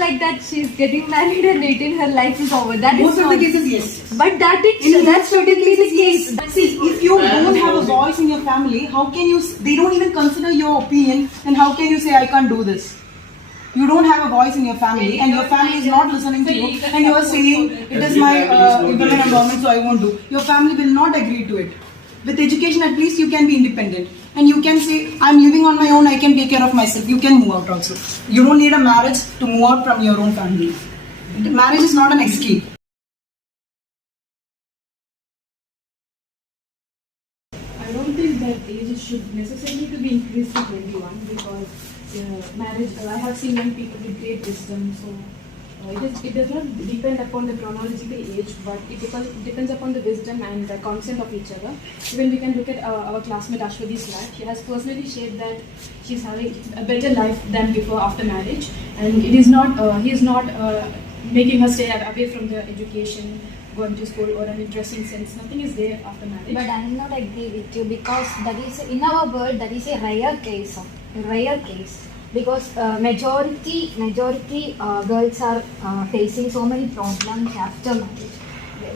like that she's getting married at 18, her life is over. That Most is of the not. cases, yes. But that's totally the case. See, if you don't have a voice in your family, how can you? They don't even consider your opinion. Then how can you say I can't do this? You don't have a voice in your family, and your family is not listening to you, and you are saying it is my women empowerment, so I won't do. Your family will not agree to it. With education, at least you can be independent, and you can say, I'm living on my own, I can take care of myself. You can move out also. You don't need a marriage to move out from your own family. Marriage is not an escape. I don't think that age should necessarily to be increased to 21 because marriage, I have seen young people with great wisdom, so it does not depend upon the chronological age, but it depends upon the wisdom and the consent of each other. Even we can look at our classmate Ashwati's life. She has personally shared that she's having a better life than before after marriage, and it is not he is not making her stay away from the education, going to school or an interesting sense. Nothing is there after marriage. But I am not agree with you because that is in our world that is a rare case. Because majority girls are facing so many problems after marriage.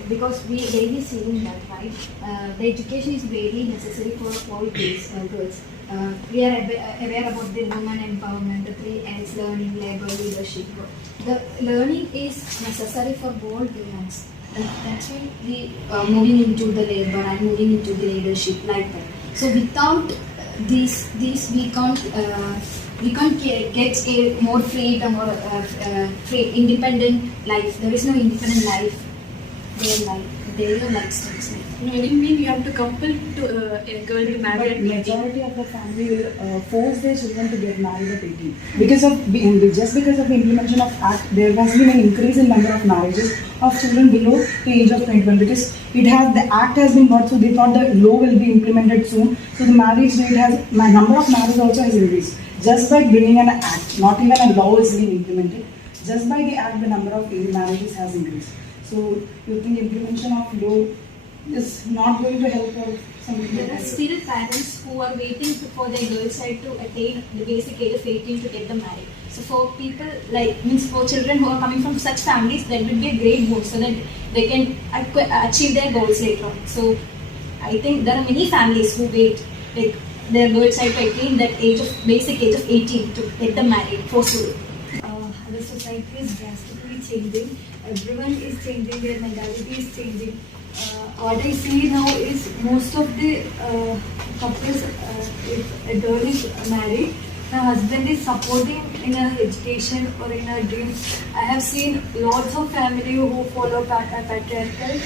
Because we daily seeing that, right? The education is very necessary for all girls. We are aware about the women empowerment, the 3 L's: learning, labor, leadership. The learning is necessary for all women. That's why we moving into the labor and moving into the leadership like that. So without these we can't get a more freedom or independent life. There is no independent life. Their lifestyles. No, it means you have to compel to a girl to marry at 18. Majority of the family will force their children to get married at 18. Because of the implementation of Act, there has been an increase in number of marriages of children below the age of 21. Because the Act has been brought, so they thought the law will be implemented soon. So the marriage rate number of marriages also has increased. Just by bringing an Act, not even a law is being implemented. Just by the Act, the number of marriages has increased. So you think implementation of law is not going to help or something? There are still parents who are waiting for their girl child to attain the basic age of 18 to get them married. So for people for children who are coming from such families, that would be a great boost so that they can achieve their goals later on. So I think there are many families who wait their girl child to attain that basic age of 18 to get them married forcefully. The society is drastically changing. Everyone is changing, their mentality is changing. What I see now is most of the couples, if a girl is married, her husband is supporting in her education or in her dreams. I have seen lots of family who follow patriarchal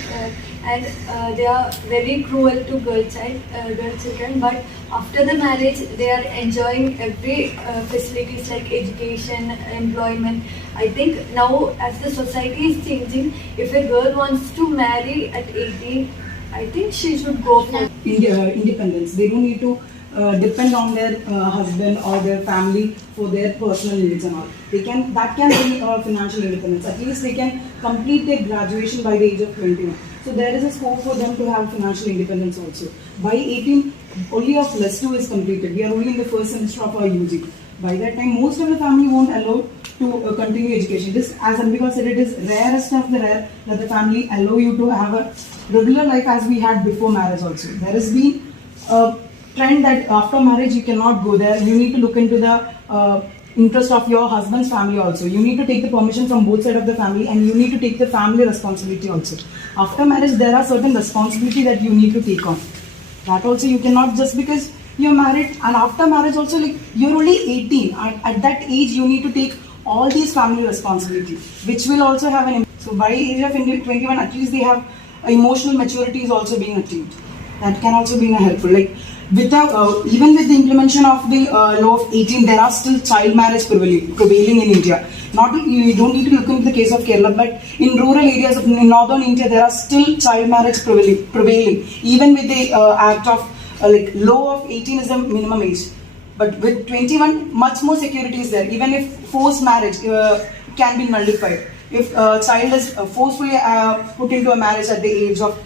and they are very cruel to girl children. But after the marriage, they are enjoying every facilities like education, employment. I think now as the society is changing, if a girl wants to marry at 18, I think she should go for independence. They don't need to depend on their husband or their family for their personal needs and all. That can be financial independence. At least they can complete their graduation by the age of 21. So there is a scope for them to have financial independence also. By 18, only a plus 2 is completed. We are only in the first semester of our UG. By that time, most of the family won't allow to continue education. This, as Ambika said, it is rarest of the rare that the family allow you to have a regular life as we had before marriage also. There has been a trend that after marriage you cannot go there. You need to look into the interest of your husband's family also. You need to take the permission from both sides of the family, and you need to take the family responsibility also. After marriage, there are certain responsibility that you need to take on. That also you cannot, just because you're married, and after marriage also, like, you're only 18. At that age, you need to take all these family responsibility, which will also have an impact. So by age of 21, at least they have emotional maturity is also being achieved. That can also be helpful. Like, even with the implementation of the law of 18, there are still child marriage prevailing in India. You don't need to look into the case of Kerala, but in rural areas of northern India, there are still child marriage prevailing. Even with the act of law of 18 is the minimum age. But with 21, much more security is there. Even if forced marriage can be nullified. If a child is forcefully put into a marriage at the age of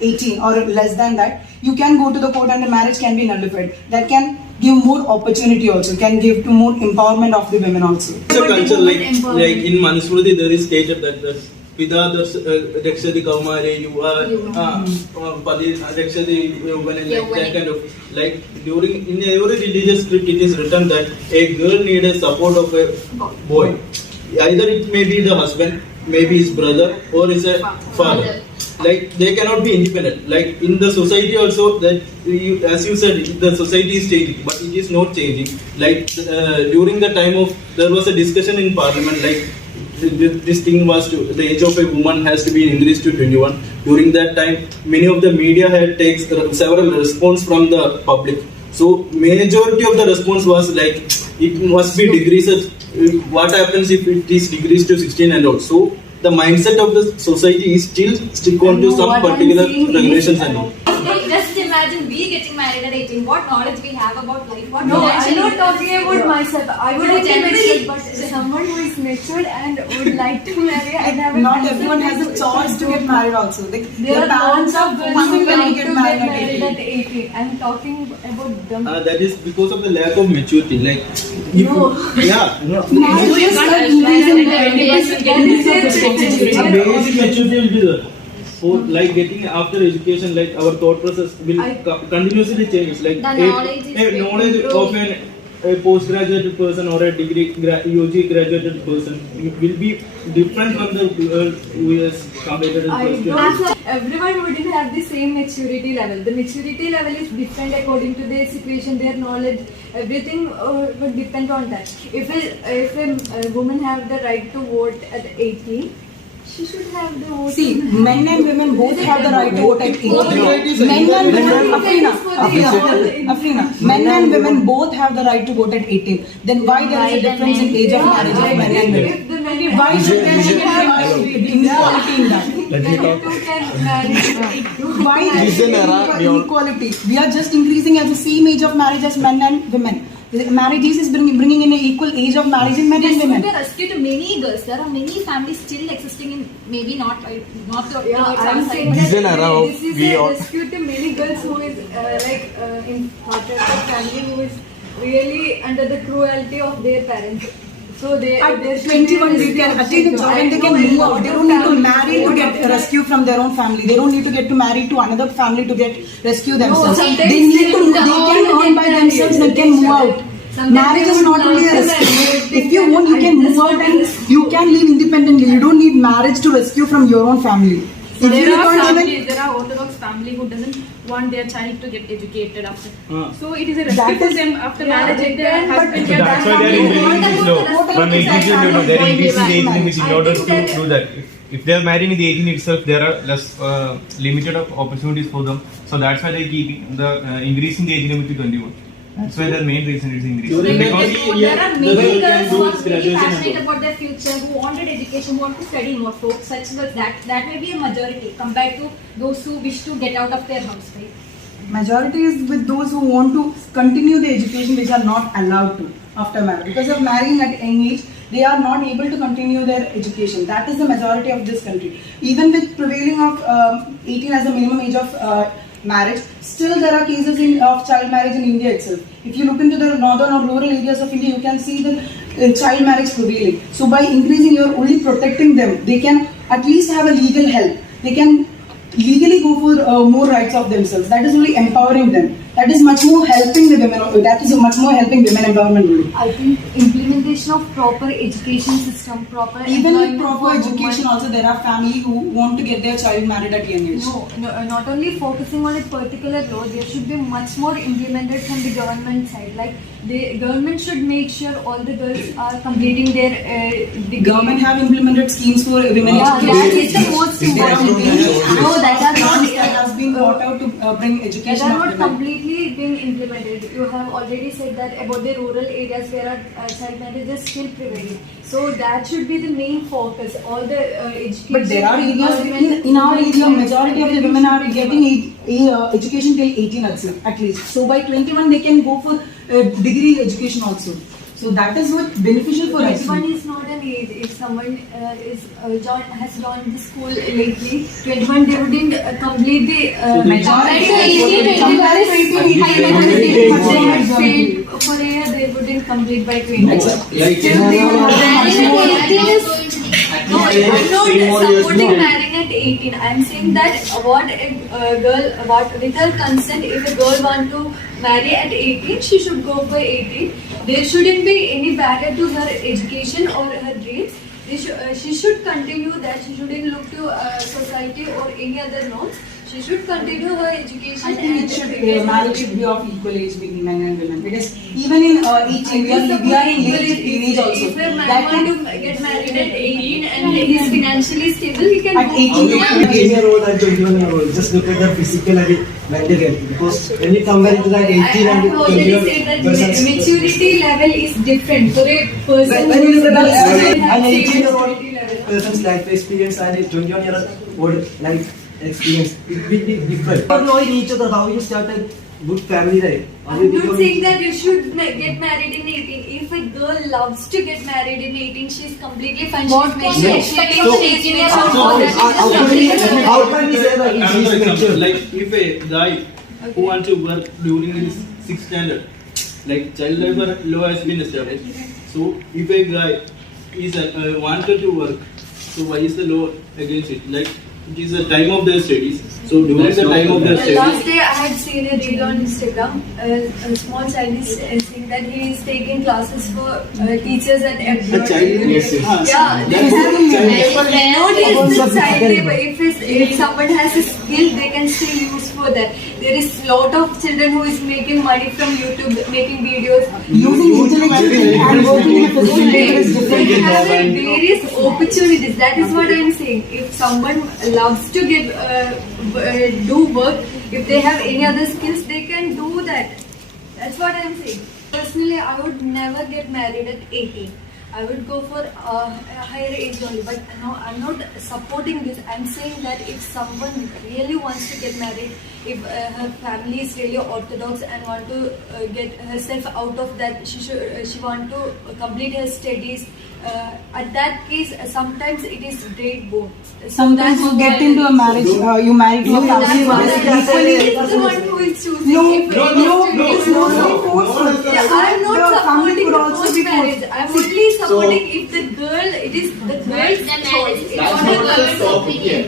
18 or less than that, you can go to the court and the marriage can be nullified. That can give more opportunity also, can give to more empowerment of the women also. It's a culture like in Manusmriti there is stated that the Pida Rakshati Kaumare, you are Padi Rakshati, when like that kind of like during in every religious script it is written that a girl needs a support of a boy. Either it may be the husband, maybe his brother, or is a father. Like they cannot be independent. Like in the society also that you, as you said, the society is changing, but it is not changing. Like during the time of there was a discussion in parliament like this thing was to the age of a woman has to be increased to 21. During that time, many of the media had takes several response from the public. So majority of the response was like it must be decreased. What happens if it is decreased to 16 and all? So the mindset of the society is still stick on to some particular regulations and all. Just imagine we getting married at 18. What knowledge we have about life? What No, potential I'm not is talking there? about myself. I would No, be generally- matured, but someone who is matured and would like to marry and have a Not concept everyone has a of- choice to get married also. Like, There their are parents lots of are girls forcing who them like to get married at at 18. 18. I'm talking about them. That is because of the lack of maturity. Like, if No. yeah, no. Marriage is like increasing A basic maturity will be there. For like getting after education, like our thought process will continuously change. Like The knowledge is a knowledge of a postgraduate person or a degree UG graduated person will be different from the who is completed I in don't. Everyone wouldn't have the same maturity level. The maturity level is different according to their situation, their knowledge. Everything would depend on that. If a woman have the right to vote at 18, she should have the vote. See, men and women both have the right to vote at 18. Men and women, Afrina, men and women both have the right to vote at 18. Then why there is a difference in age of marriage of men and women? If the men Why should there be inequality in that? can marry. Why there is inequality? We are just increasing at the same age of marriage as men and women. Marriage is bringing in an equal age of marriage in men and This would women. be a rescue to many girls. There are many families still existing in maybe not the Yeah, towards I'm our saying side. that This is an era of this is we a all- rescue to many girls who is in patriarchal family who is really under the cruelty of their parents. So they At there should be 21, they rescue can of attain a children. job I and they know can a move lot out. They of don't need to families marry to who get are- rescue from their own family. They don't need to get to marry to another family to get rescue themselves. sometimes They need to. they They all can earn by get themselves. They married. can move out. Sometimes Marriage they is would not only a love rescue. them. If you want, you can move out and you can live independently. You don't need marriage to rescue from your own family. If There you are can't even. families, there are Orthodox family who doesn't want their child to get educated after. So it is a That rescue for is- them after Yeah, marriage. If they their can, but husband So gets That's why they are increasing this law. From 18 to 22, they are increasing the age limit in order to do that. If they are marrying in the 18 itself, there are less limited of opportunities for them. So that's why they keep increasing the age limit to 21. That's why the main reason is increasing. During the Because day, There are the many girl girls can who do are its really graduation and passionate all. about their future, who wanted education, who want to study more. So such was that may be a majority compared to those who wish to get out of their house, right? Majority is with those who want to continue the education which are not allowed to after marriage. Because of marrying at young age, they are not able to continue their education. That is the majority of this country. Even with prevailing of 18 as the minimum age of marriage, still there are cases of child marriage in India itself. If you look into the northern or rural areas of India, you can see the child marriage prevailing. So by increasing, you're only protecting them. They can at least have a legal help. They can legally go for more rights of themselves. That is only empowering them. That is much more helping the women. That is much more helping women empowerment only. I think implementation of proper education system, proper Even with employment proper for education, women. also there are families who want to get their child married at young age. No, not only focusing on a particular law, there should be much more implemented from the government side. Like the government should make sure all the girls are completing their degree. Government have implemented schemes for women Yeah, education. that is the most There are important many thing. No, that are plans that not. has been brought out to bring That education are of not women. completely being implemented. You have already said that about the rural areas where child marriage is still prevailing. So that should be the main focus. All the education. But there are areas employment, in our area, majority of the women are everything getting education till 18 also, at least. So by 21 they can go for degree education also. So that is what beneficial for us. 21 is not an age. age, if someone has joined the school lately, 21, they wouldn't complete the Majority for a year, they wouldn't complete by 20. Like, Still they will No, I'm not supporting marrying at 18. I'm saying that what a girl, with her consent, if a girl want to marry at 18, she should go for 18. There shouldn't be any barrier to her education or her dreams. She should continue that. She shouldn't look to society or any other norms. She should continue her education. I think marriage should be of equal age between men and women, because even in 18 we are in late teenage also. If a man That want can to get married at 18 and he is financially stable, he can At go 18 for 18-year-old and 21-year-old, just look at the physical and the mental health. Because when you compare it to that 18 I and have already said that 21 maturity level is different for a person When you look at who an has 18-year-old maturity level. person's life experience and a 21-year-old life experience, it will be different. You know in each other how you start a good family life. How you I'm not become- saying that you should get married in 18. If a girl loves to get married in 18, she is completely fine. What She's can mature. you She expect can from take 18 care years of old? all that. How can we say that I'm he is another example. mature? Like if a guy who wants to work during his 6th standard, like child labor law has been established. So if a guy is wanted to work, so why is the law against it? Like it is the time of their studies. So during the time of their Last studies, day I had seen a reel on Instagram. A small child is saying that he is taking classes for teachers and The abroad. child yes, yes. Yeah, That is not is the child labor. Yes. If someone has a skill, they can still use for that. There is lot of children who is making money from YouTube, making videos. using intellectual and working in a physical labor is different. They have various opportunities. That is what I am saying. If someone loves to do work, if they have any other skills, they can do that. That's what I am saying. Personally, I would never get married at 18. I would go for a higher age only. But now I'm not supporting this. I'm saying that if someone really wants to get married, if her family is really orthodox and want to get herself out of that, she want to complete her studies. At that case, sometimes it is great both. Sometimes you get into a marriage, you marry to a family who is equally. Is the one who is choosing. No, If it is no. Yeah, I'm not The family supporting could the also forced be marriage. I'm only supporting if the girl, it is the girl's choice. It's That's not not a the girl's topic here.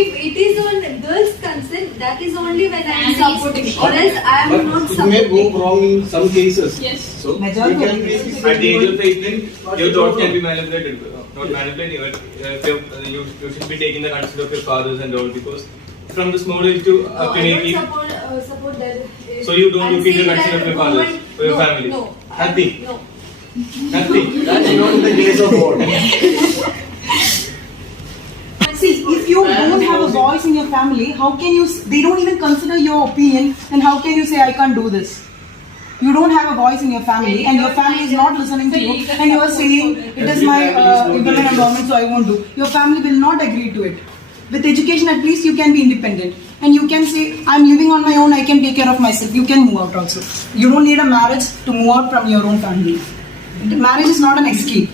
If it is on girl's consent, that is only when I am supporting. Or else I am not But it may go supporting. wrong in some cases. Yes. So Majority we of can cases. At the age of 18, your thoughts can be manipulated. Not manipulated, but you should be taking the consent of your fathers and all, because from the small age to No, up to I don't 18. support that. So you don't I'm look into saying the consent that of your fathers woman- or your no, family? No. Nothing. No. Nothing. that's not the case of all. See, if you don't have a voice in your family, how can you? They don't even consider your opinion. Then how can you say I can't do this? You don't have a voice in your family, and your family is not listening to you, and you are saying it is my women empowerment, so I won't do. Your family will not agree to it. With education, at least you can be independent, and you can say, I'm living on my own. I can take care of myself. You can move out also. You don't need a marriage to move out from your own family. Marriage is not an escape.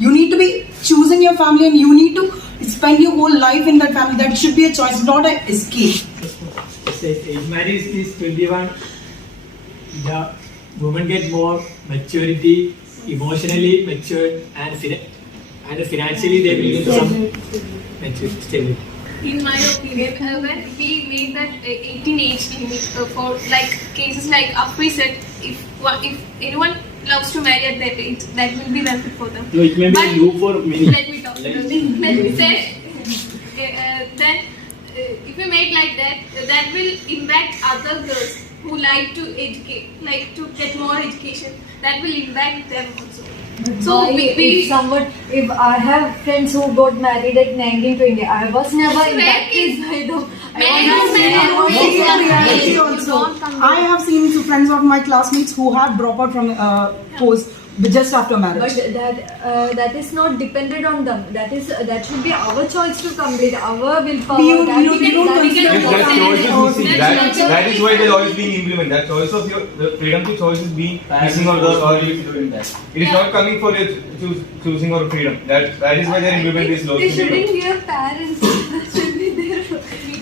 You need to be choosing your family, and you need to spend your whole life in that family. That should be a choice, not an escape. If marriage is 21, the women get more maturity, emotionally matured, and financially they will get some maturity, stability. In my opinion, when we made that 18 age limit for like cases like we said, if anyone loves to marry at that age, that will be benefit for them. No, it may be But you for many. Let me talk. Let me say, then if we make like that, that will impact other girls who like to educate, like to get more education. That will impact them also. So if I have friends who got married at 19, 20, I was never impacted by them. Reality also. I have seen some friends of my classmates who have dropped out from course. just after marriage. But that is not dependent on them. That should be our choice to complete, our willpower. You that don't consider If that choice is missing, That's that is why the law is being implemented. That choice of the freedom to choice is being missing or it is not coming for your choosing or freedom. That is why they implement this law. They shouldn't hear parents. That should be their.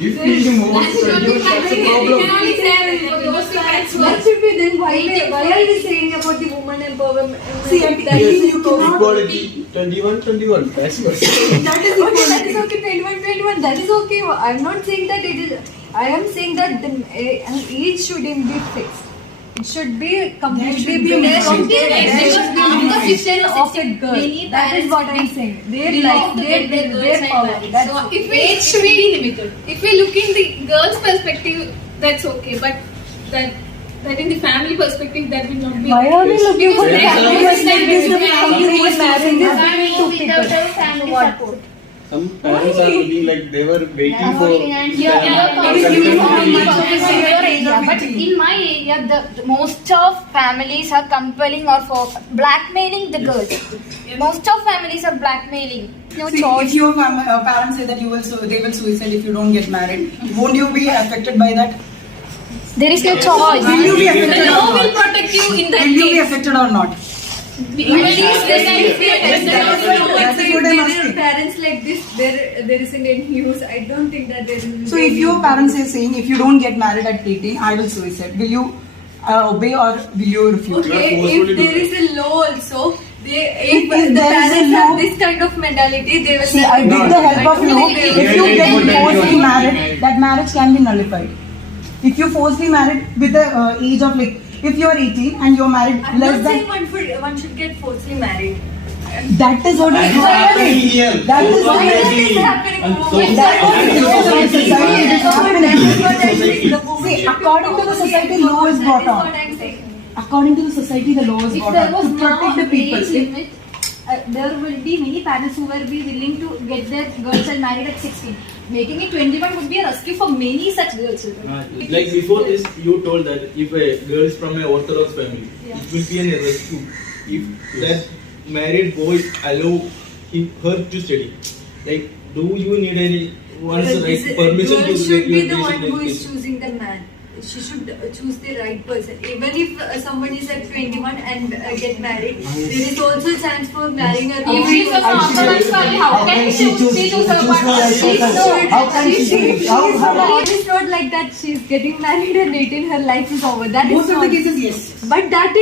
If you move, That's the only problem. We can only say that those parents who That should be then. Why are we saying about the woman empowerment? See, I that is you cannot. Equality 21-21. That's what. That is okay. That is okay. 21. That is okay. I'm not saying that it is. I am saying that the age shouldn't be fixed. It should be completely should be based on there their should be the no vision of a girl. many That is parents what I'm will saying. Their belong life, to get their their girls and power. married. That's So if age should be limited. If we look in the girl's perspective, that's okay. But that in the family perspective, that will not be. Why are we looking for Because family there is perspective? no The family is marriage is between two people. without a family support. Some parents are looking like they were waiting for. But in my area, the most of families are compelling or for blackmailing the girls. Most of families are blackmailing. No See, choice. if your parents say that they will suicide if you don't get married, won't you be affected by that? There is no choice. Will you be The affected law or will not? protect you in that Will you be case. affected or not? Even if That's what I'm asking. Parents like this, there isn't any use. I don't think that there is. So if your parents are saying if you don't get married at 18, I will suicide. Will you obey or will you refuse? Okay, if there is a law also, if there is the a parents law- have this kind of mentality, they will. See, I with the help of law, if you get forcibly married, that marriage can be nullified. If you forcibly married with the age of like, if you are 18 and you are married I'm less not than, saying one should get forcibly married. that is what is happening. That is what Why that is is happening? society it is happening. That is what I'm saying. The woman See, should be according to the properly society, law is brought That is on. what I'm saying. According to the society, the law is If brought there on was to now protect the an people. age limit, there will be many parents who will be willing to get their girls child married at 16. Making it 21 would be a rescue for many such girl children. Like before this, you told that if a girl is from an Orthodox family, it will be a rescue. If that married boy allow her to study, like, do you need any one's right permission Girl uh, to should be your the one basic who is education? choosing the man. She should choose the right person. Even if somebody is at 21 and get married, there is also a chance for marrying a If she is a Orthodox family, how can she choose her partner? How can she choose? How? It is not like that. She's getting married at 18. Her life is over. That is Most of the not. cases, yes. But that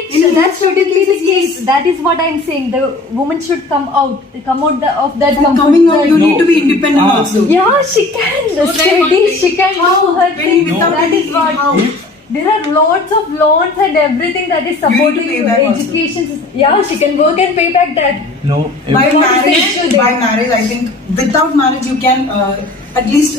shouldn't be the case. That is what I'm saying. The woman should come out of that For comfort coming out, zone. you need to be independent also. Yeah, she can study. She can do her thing. Without That is any what. how? There are lots of loans and everything that is You need to supporting pay back also. education. Yeah, she can work and pay back that. No. By What is the issue there? marriage, I think without marriage you can at least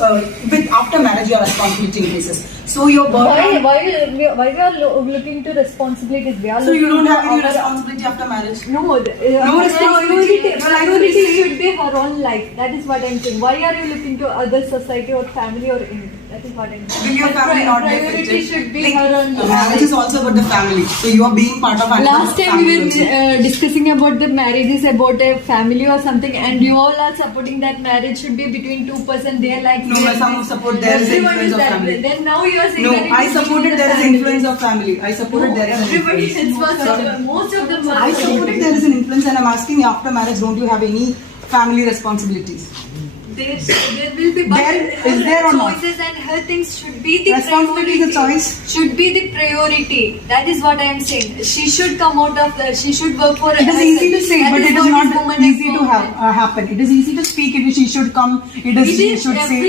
with after marriage your responsibility increases. So your burden. Why we are looking to responsibilities? We are So you looking don't have to any our- responsibility after marriage. No, No responsibility. priority should be her own life. That is what I'm saying. Why are you looking to other society or family or anything? That is what I'm saying. Will your But family not be priority affected? should be Like, her own marriage is also about the family. So you are being part of another Last time family we also. were discussing about the marriages about a family or something, and you all are supporting that marriage should be between 2%. They are like No, some support there is everyone influence is of that. family. Then now you are saying No, that it I is supported between there the is family. influence of family. I supported there is an Everybody influence. else was most of them. I supported there is an influence, and I'm asking you after marriage, don't you have any family responsibilities? There will be, but Is there or not? choices and her things should be the Responsibility is a choice. Should be the priority. That is what I am saying. She should come out of that. She should work for. It is easy to say, That but it is what not woman easy to empowerment. happen. It is easy to speak. She should come. It is she should say.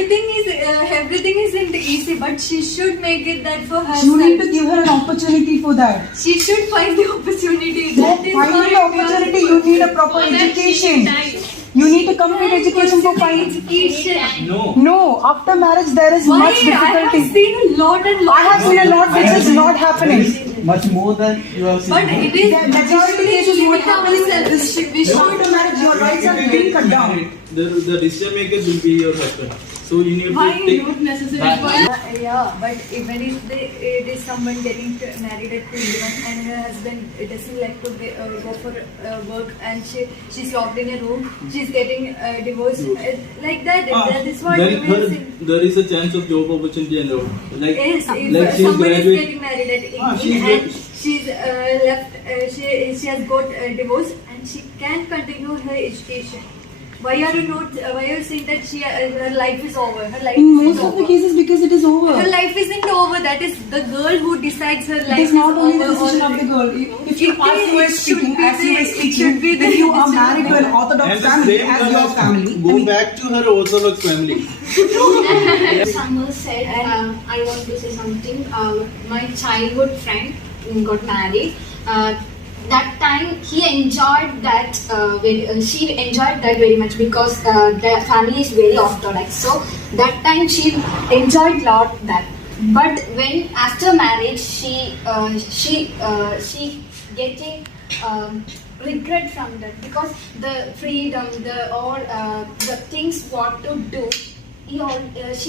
Everything isn't easy, but she should make it that for herself. You need to give her an opportunity for that. She should find the opportunity. That is Find what the opportunity. You need a proper education. You need to complete education for finding. education. No, after marriage there is Why? much I have difficulty. seen a lot and lot. I have seen a lot which is not happening. Much more than you have seen. But it is The majority cases what happens is we should after marriage your rights are being cut down. The decision maker will be your husband. So you need Why to take not necessary? that- Why? Yeah, but even if it is someone getting married at 21 and her husband doesn't like to go for work and she's locked in a room, she's getting divorced like that. That is what Then we are saying. there is a chance of job opportunity and all. Like, Yes, if like she's someone is graduate. getting married at 18 she's and she's left, she has got divorced and she can continue her education. Why are you not? Why are you saying that her life is over? Her life In is most of over. the cases, because it is over. Her life isn't over. That is the girl who decides her life It is not only the over. decision of the girl. If you, as you were speaking, if you are married to an Orthodox And the family same as girl your has to family, go back to her Orthodox family. Summer said, I want to say something. My childhood friend got married. That time he enjoyed that. She enjoyed that very much because the family is very orthodox. So that time she enjoyed lot that. But when after marriage she getting regret from that because the freedom, the things what to do. She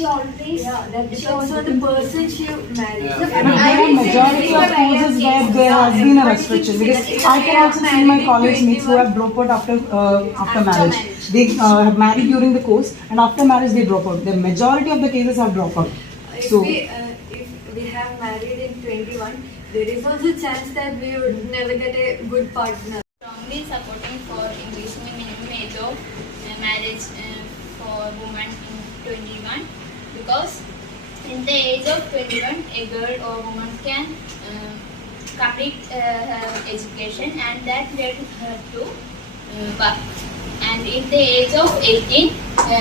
always That depends on the person she married. but there are majority of cases where there has been a restriction, because I can also see my college mates who have dropped out after marriage. They have married during the course and after marriage they drop out. The majority of the cases have dropped out. So If we have married in 21, there is also a chance that we would never get a good partner. Strongly supporting for increasing the minimum age of marriage for women in 21 because in the age of 21 a girl or woman can complete her education and that led her to work. And in the age of 18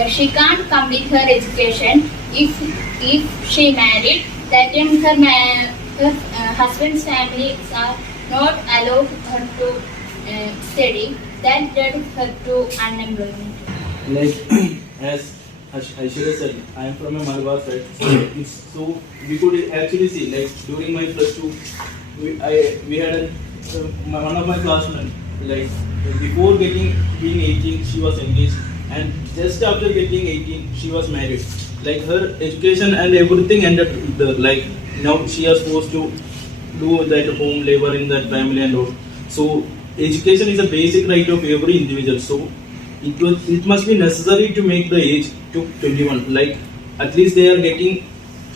she can't complete her education if she married. That time her husband's family are not allowed her to study. That led her to unemployment. Like as Aishwarya said, I am from a Malabar side. So we could actually see, like during my +2, we had one of my classmates, like before being 18 she was engaged, and just after getting 18 she was married. Like her education and everything ended there. Like now she is forced to do that home labor in that family and all. So education is a basic right of every individual. So it must be necessary to make the age to 21. Like at least they are getting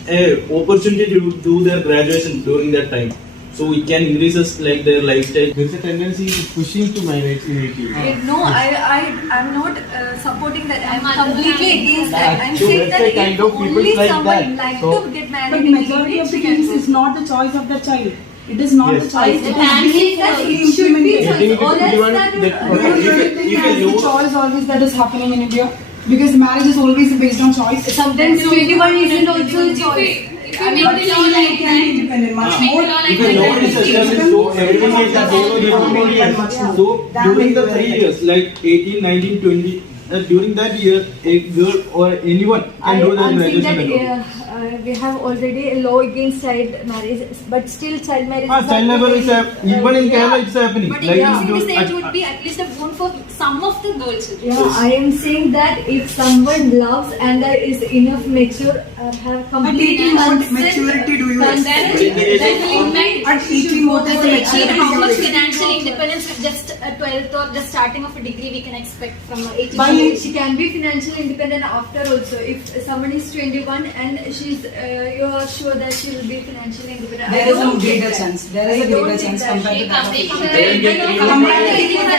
a opportunity to do their graduation during that time. So it can increase like their lifestyle. There's a tendency to pushing to marriage in 18. No, I'm not supporting that. I'm completely against that. I'm So saying that's that the kind if of people only like someone that. like So- to get married but in majority of the 18, cases is not the choice of the child. It is not Yes. the choice. It is I'm saying that it should be implemented. choice. Or else 21, that that- Do you really think that is the choice always that is happening in India? Because marriage is always based on choice. sometimes 21 isn't also a choice. If you make the law like can be that, independent much make more. the law like If a law is established, so everything is established. Much more. So That during will the be 3 very years, like 18, 19, 20, during that year, a girl or anyone can do their I'm saying graduation. that and all. we have already a law against child marriage, but still child marriage. is Child not labor is very, even in yeah. Kerala it's happening. But Like, increasing you this do- age would be at least a boon for some of the girls. Yeah, I am saying that if someone loves and is enough mature, have complete 18 what consent, maturity do you consent, expect? That will impact. At 18 what is the maturity How you much expect? financial independence with just a 12th or just starting of a degree we can expect from 18 By years? She can be financially independent after also. If someone is 21 and she's, you are sure that she will be financially independent. There I is a don't think greater that. chance. There is I a don't greater think chance that compared she to that of completes 18. her- Compared to 18,